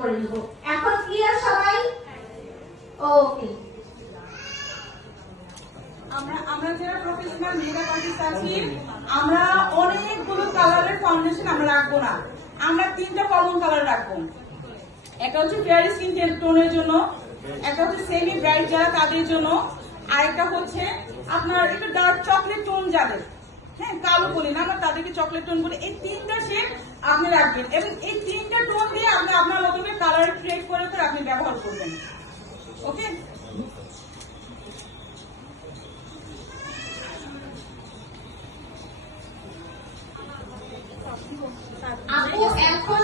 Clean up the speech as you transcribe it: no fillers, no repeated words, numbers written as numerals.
করে দিব। এখন ক্লিয়ার সবাই? ওকে। আমরা যারা প্রফেশনাল মেকআপ আর্টিস্ট আছি, আমরা অনেকগুলো কালারের ফাউন্ডেশন আমরা রাখবো না। আমরা 3টা কমন কালার রাখবো। একটা হচ্ছে ফেয়ার স্কিন টোনের জন্য, একটা হচ্ছে সেমি ব্রাইট যারা তাদের জন্য, আর একটা হচ্ছে আপনার একটু ডার্ক চকলেট টোন যাদের, হ্যাঁ কালো বলি না, আমরা তাদেরকে চকলেট টোন বলি। এই 3টা শেড আপনি রাখবেন এবং এই 3টা টোন দিয়ে আপনি আপনার মতো করে কালার ক্রিয়েট করে আপনি ব্যবহার করবেন। ওকে, আপু এখন